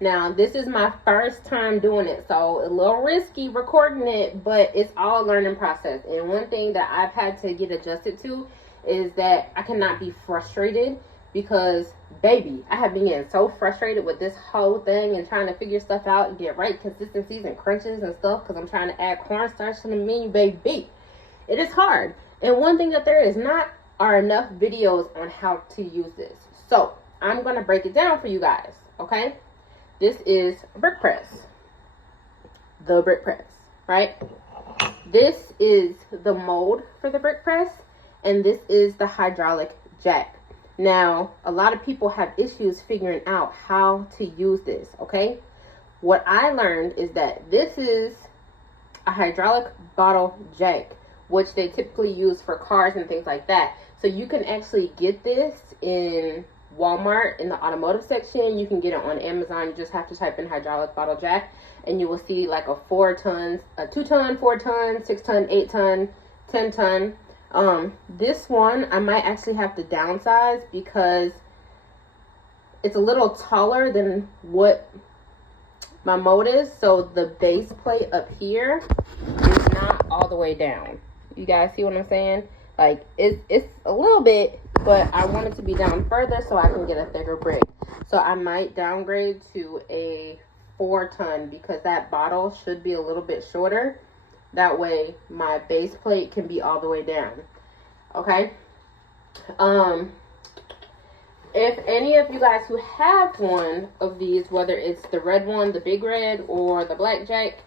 Now, this is my first time doing it, so a little risky recording it, but it's all a learning process. And one thing that I've had to get adjusted to is that I cannot be frustrated because, baby, I have been getting so frustrated with this whole thing and trying to figure stuff out and get right consistencies and crunches and stuff because I'm trying to add cornstarch to the menu, baby. It is hard. And one thing that there is not are enough videos on how to use this. So, I'm going to break it down for you guys, okay? This is a brick press, the brick press, right? This is the mold for the brick press, and this is the hydraulic jack. Now, a lot of people have issues figuring out how to use this, okay? What I learned is that this is a hydraulic bottle jack, which they typically use for cars and things like that. So you can actually get this in Walmart in the automotive section. You can get it on Amazon. You just have to type in hydraulic bottle jack and you will see like a 4 tons, a 2 ton, 4 ton, 6 ton, 8 ton, 10 ton. This one I might actually have to downsize because it's a little taller than what my mold is. So the base plate up here is not all the way down. You guys see what I'm saying? Like it's a little bit, but I want it to be down further so I can get a thicker brick. So I might downgrade to a 4 ton because that bottle should be a little bit shorter. That way my base plate can be all the way down. Okay. If any of you guys who have one of these, whether it's the red one, the big red, or the blackjack,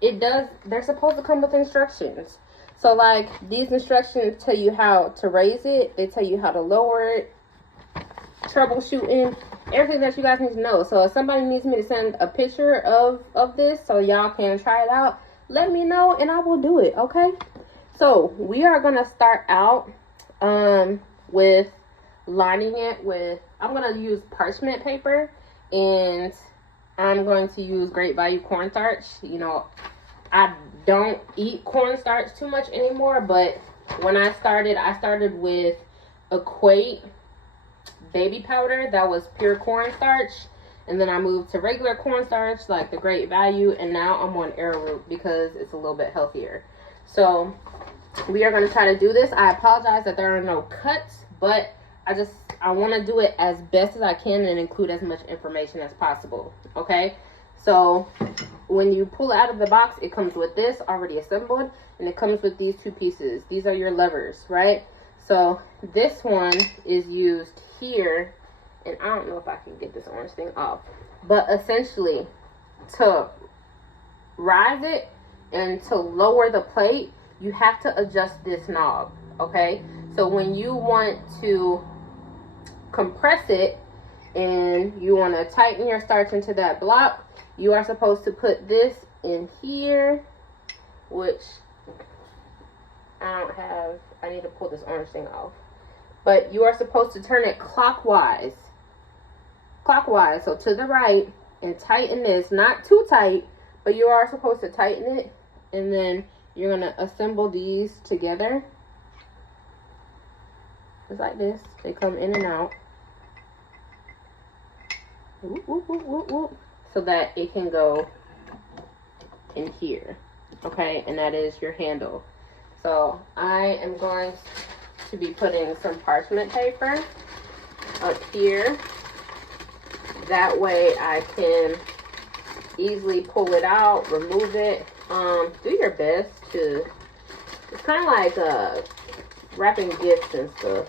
they're supposed to come with instructions. So like these instructions tell you how to raise it, they tell you how to lower it, troubleshooting, everything that you guys need to know. So if somebody needs me to send a picture of this so y'all can try it out, let me know and I will do it, okay? So we are gonna start out with lining it with, I'm gonna use parchment paper and I'm going to use great value cornstarch. You know, I don't eat cornstarch too much anymore, but when I started with Equate baby powder that was pure cornstarch, and then I moved to regular cornstarch like the great value, and now I'm on arrowroot because it's a little bit healthier. So we are going to try to do this. I apologize that there are no cuts, but I want to do it as best as I can and include as much information as possible, okay? So when you pull it out of the box, it comes with this already assembled, and it comes with these 2 pieces. These are your levers, right? So this one is used here, and I don't know if I can get this orange thing off, but essentially to rise it and to lower the plate, you have to adjust this knob, okay? So when you want to compress it and you want to tighten your starch into that block, you are supposed to put this in here, which I don't have. I need to pull this orange thing off. But you are supposed to turn it clockwise. Clockwise, so to the right, and tighten this. Not too tight, but you are supposed to tighten it. And then you're going to assemble these together. Just like this. They come in and out. Whoop, whoop, whoop, whoop, whoop. So that it can go in here, okay? And that is your handle. So I am going to be putting some parchment paper up here. That way I can easily pull it out, remove it. Do your best to, it's kind of like wrapping gifts and stuff.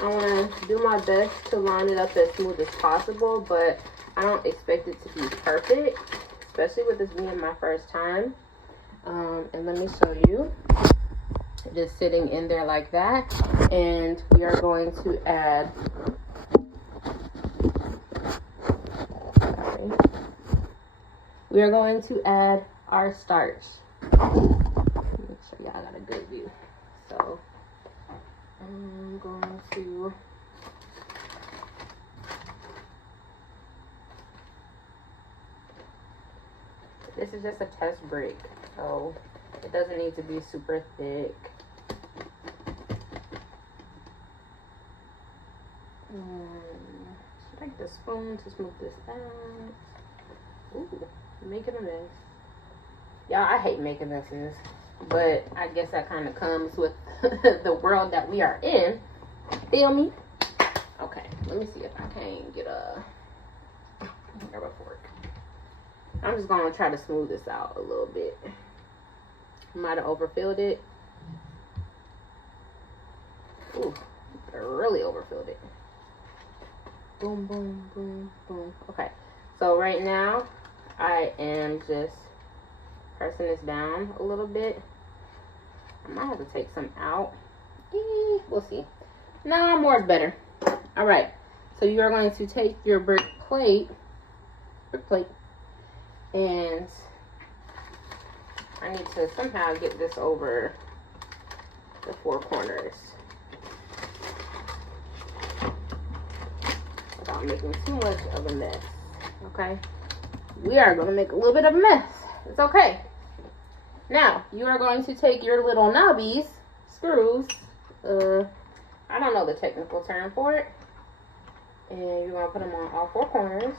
I want to do my best to line it up as smooth as possible, but I don't expect it to be perfect, especially with this being my first time. And let me show you. Just sitting in there like that. And we are going to add, we are going to add our starch. Make sure y'all got a good view. So I'm going to this is just a test brick, so it doesn't need to be super thick. Should I get the spoon to smooth this out? Making a mess. Y'all, I hate making messes. But I guess that kind of comes with the world that we are in. Feel me? Okay, let me see if I can get grab a fork. I'm just gonna try to smooth this out a little bit. Might have overfilled it. Ooh, I really overfilled it. Boom, boom, boom, boom. Okay, so right now I am just pressing this down a little bit. I might have to take some out. We'll see. No, more is better. All right, so you are going to take your brick plate, and I need to somehow get this over the four corners without making too much of a mess. Okay, we are going to make a little bit of a mess. It's okay. Now you are going to take your little knobbies, screws, I don't know the technical term for it, and you're going to put them on all four corners.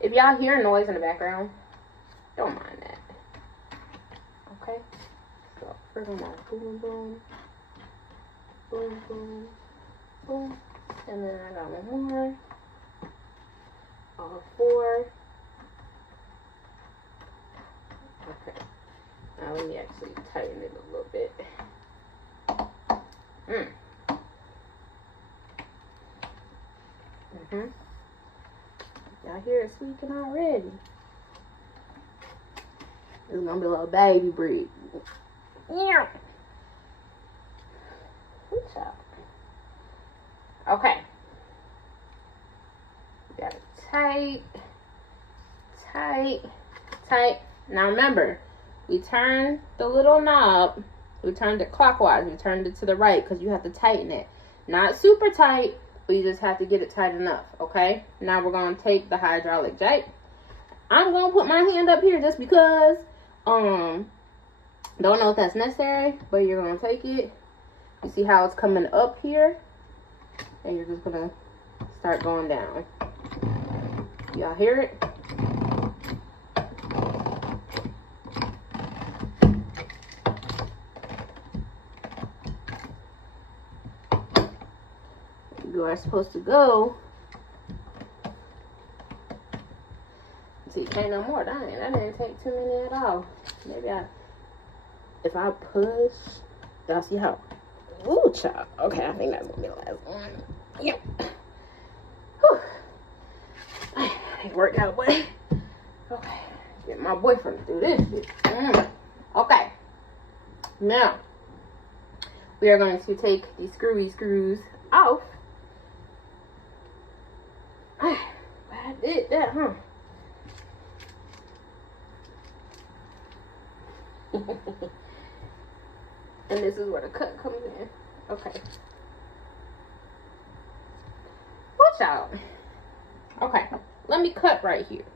If y'all hear noise in the background, don't mind that. Okay, so we're going to boom, boom, boom, boom, boom, and then I got one more, all four. Okay, now let me actually tighten it a little bit. Y'all hear it squeaking already. It's gonna be a little baby breed. Yeah. Okay. Got it tight, tight, tight. Now remember, we turned the little knob. We turned it clockwise. We turned it to the right because you have to tighten it. Not super tight, but you just have to get it tight enough, okay? Now we're going to take the hydraulic jack. I'm going to put my hand up here just because, don't know if that's necessary, but you're going to take it. You see how it's coming up here? And you're just going to start going down. Y'all hear it? You are supposed to go. See, can't no more. Dang, that didn't take too many at all. Maybe if I push, y'all see how? Ooh, child. Okay, I think that's gonna be the last one. Yep. Whew. It worked out, boy. Okay, get my boyfriend to do this shit. Okay. Now we are going to take these screws off. I did that, huh? And this is where the cut comes in. Okay. Watch out. Okay, let me cut right here.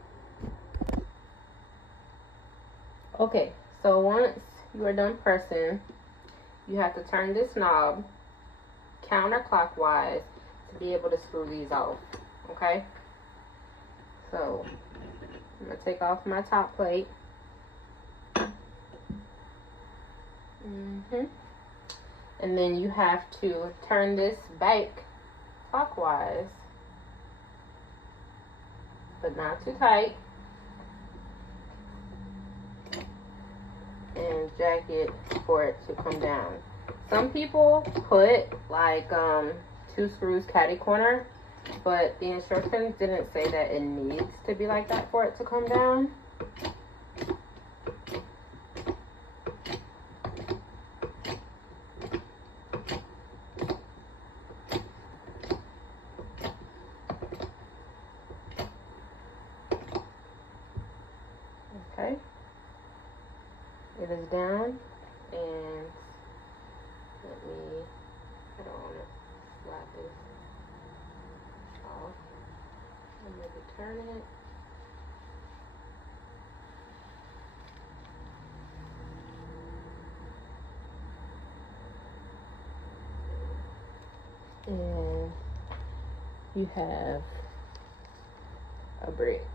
Okay, so once you are done pressing, you have to turn this knob counterclockwise to be able to screw these off. Okay, so I'm gonna take off my top plate. And then you have to turn this back clockwise, but not too tight, and jack it for it to come down. Some people put like 2 screws catty corner, but the instructions didn't say that it needs to be like that for it to come down. Okay, it is down, and I don't want to slap this off. I'm going to turn it. And you have a brick.